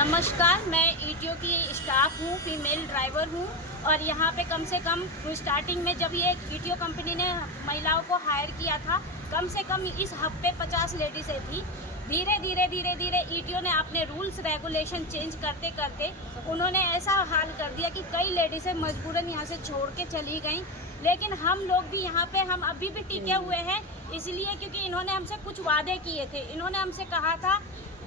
नमस्कार, मैं ईटीओ की स्टाफ हूँ, फीमेल ड्राइवर हूँ और यहाँ पे कम से कम स्टार्टिंग में जब ये ईटीओ कंपनी ने महिलाओं को हायर किया था, कम से कम इस हब पे 50 लेडीज़ें थी। धीरे धीरे ईटीओ ने अपने रूल्स रेगुलेशन चेंज करते करते उन्होंने ऐसा हाल कर दिया कि कई लेडीज़ें मजबूरन यहाँ से छोड़ के चली गईं। लेकिन हम लोग भी यहाँ पे हम अभी भी टिके हुए हैं, इसलिए क्योंकि इन्होंने हमसे कुछ वादे किए थे। इन्होंने हमसे कहा था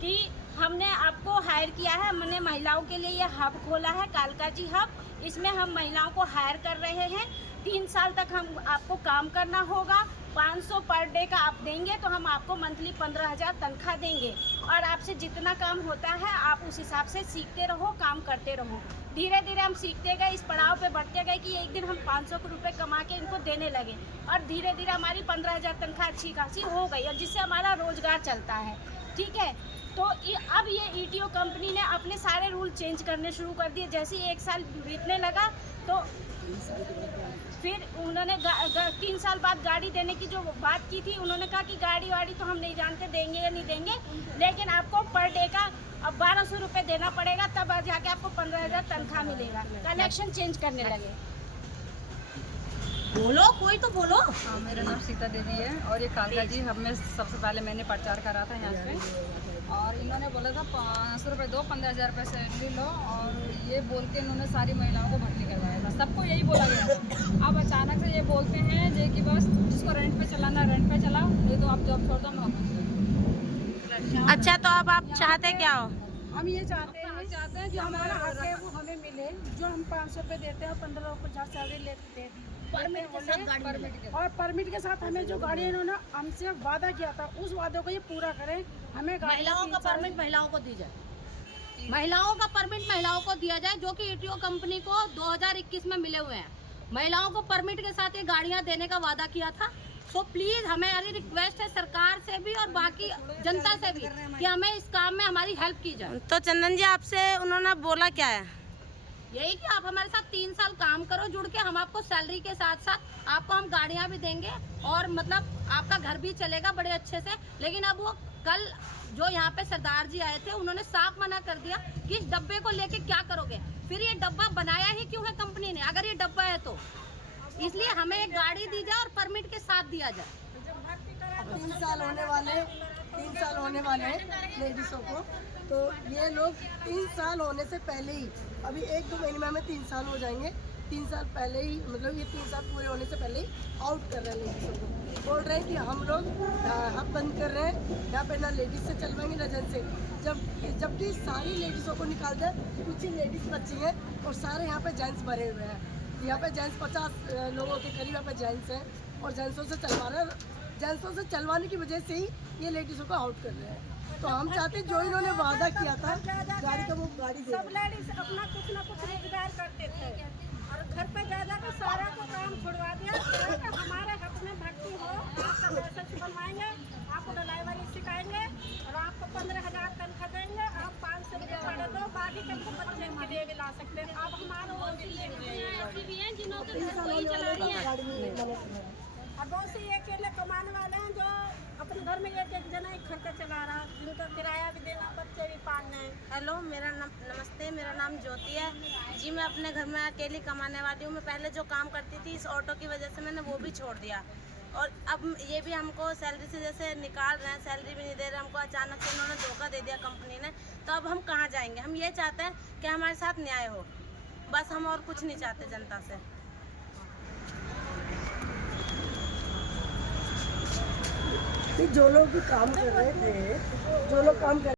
कि हमने आपको हायर किया है, हमने महिलाओं के लिए ये हब खोला है, कालका जी हब। इसमें हम महिलाओं को हायर कर रहे हैं। 3 साल तक हम आपको काम करना होगा। 500 पर डे का आप देंगे तो हम आपको मंथली 15,000 तनख्वाह देंगे और आपसे जितना काम होता है आप उस हिसाब से सीखते रहो, काम करते रहो। धीरे धीरे हम सीखते गए, इस पड़ाव पे बढ़ते गए कि एक दिन हम 500 रुपये कमा के इनको देने लगे और धीरे धीरे हमारी 15,000 तनख्वाह अच्छी खासी हो गई और जिससे हमारा रोजगार चलता है। ठीक है, तो अब ये ईटीओ कंपनी ने अपने सारे रूल चेंज करने शुरू कर दिए। जैसे ही 1 साल बीतने लगा तो फिर उन्होंने 3 साल बाद गाड़ी देने की जो बात की थी, उन्होंने कहा कि गाड़ी वाड़ी तो हम नहीं जानते देंगे या नहीं देंगे, लेकिन आपको पर डे का अब 1200 रुपये देना पड़ेगा, तब जाके आपको 15,000 तनख्वाह मिलेगा। कनेक्शन चेंज करने लगे। बोलो, कोई तो बोलो। हाँ, मेरा नाम सीता देवी है और ये कालका जी हब में सबसे पहले मैंने प्रचार करा था यहाँ पे और इन्होंने बोला था 500 रुपये दो, 15,000 रुपये सैलरी लो और ये बोल के इन्होंने सारी महिलाओं को भर्ती करवाया था। सबको यही बोला गया था। अब अचानक से ये बोलते हैं जे कि बस जिसको रेंट पे चलाना रेंट पे चलाओ, नहीं तो आप जॉब छोड़ दो, हम वापस। अच्छा, तो अब आप चाहते क्या हो? हम ये चाहते हैं जो हमारा हक है वो हमें मिले। जो हम 500 रुपये देते हैं, 15 को 50 सैलरी लेते हैं परमिट के साथ गाड़ी और परमिट के साथ हमें जो गाड़ी इन्होंने हमसे वादा किया था, उस वादे को ये पूरा करें। हमें महिलाओं का परमिट महिलाओं को दी जाए, महिलाओं का परमिट महिलाओं को दिया जाए, जो कि ईटीओ कंपनी को 2021 में मिले हुए हैं। महिलाओं को परमिट के साथ ये गाड़ियां देने का वादा किया था। तो प्लीज हमारी रिक्वेस्ट है सरकार से भी और बाकी जनता से भी कि हमें इस काम में हमारी हेल्प की जाए। तो चंदन जी, आपसे उन्होंने बोला क्या है? यही कि आप हमारे साथ 3 साल काम करो जुड़ के, हम आपको सैलरी के साथ साथ आपको हम गाड़ियां भी देंगे और मतलब आपका घर भी चलेगा बड़े अच्छे से। लेकिन अब वो कल जो यहाँ पे सरदार जी आए थे, उन्होंने साफ मना कर दिया कि इस डब्बे को लेके क्या करोगे। फिर ये डब्बा बनाया ही क्यों है कंपनी ने, अगर ये डब्बा है तो? इसलिए हमें एक गाड़ी दी जाए और परमिट के साथ दिया जाए। 3 साल होने वाले हैं लेडीज़ों को, तो ये लोग 3 साल होने से पहले ही, अभी 1-2 महीने में हमें 3 साल हो जाएंगे। 3 साल पहले ही, मतलब ये 3 साल पूरे होने से पहले ही आउट कर रहे हैं लेडीज़ों को। बोल रहे हैं कि हम लोग हब बंद कर रहे हैं, यहाँ पे ना लेडीज़ से चलवाएंगे ना जेंट्स से। जबकि सारी लेडीज़ों को निकाल दे, कुछ ही लेडीज़ बची हैं और सारे यहाँ पे जेंट्स भरे हुए हैं। यहाँ पे जेंट्स 50 लोगों के करीब यहाँ पे जेंट्स हैं और जेंट्सों से चलवा रहे हैं। जेंट्सों से चलवाने की वजह से ही ये लेडीज़ों को आउट कर रहे हैं। तो हम चाहते हैं जो इन्होंने वादा किया था गाड़ी का, वो गाड़ी दे। सब लेडीज अपना कुछ ना कुछ रोजगार करते थे और घर पे जा कर सारा को काम छुड़वा दिया। हमारे हक में भर्ती हो, आपका लाइसेंस बनवाएंगे, आपको ड्राइवरी सिखाएंगे और आपको 15,000 तनख्वाह देंगे। आप 500 रुपये पड़े दो, बाकी कल को बच्चे के लिए भी ला सकते हैं। आप हमारे और बहुत से ये अकेले कमाने वाले हैं जो अपने घर में एक जना ही खर्चा चला रहा, जिनका किराया भी देना, बच्चे भी पालने हैं। हेलो, नमस्ते, मेरा नाम ज्योति है जी। मैं अपने घर में अकेली कमाने वाली हूँ। मैं पहले जो काम करती थी, इस ऑटो की वजह से मैंने वो भी छोड़ दिया और अब ये भी हमको सैलरी से जैसे निकाल रहे हैं, सैलरी भी नहीं दे रहे हमको। अचानक से उन्होंने धोखा दे दिया कंपनी ने, तो अब हम कहाँ जाएंगे? हम ये चाहते हैं कि हमारे साथ न्याय हो, बस। हम और कुछ नहीं चाहते जनता से। जो लोग भी काम कर रहे थे, जो लोग काम कर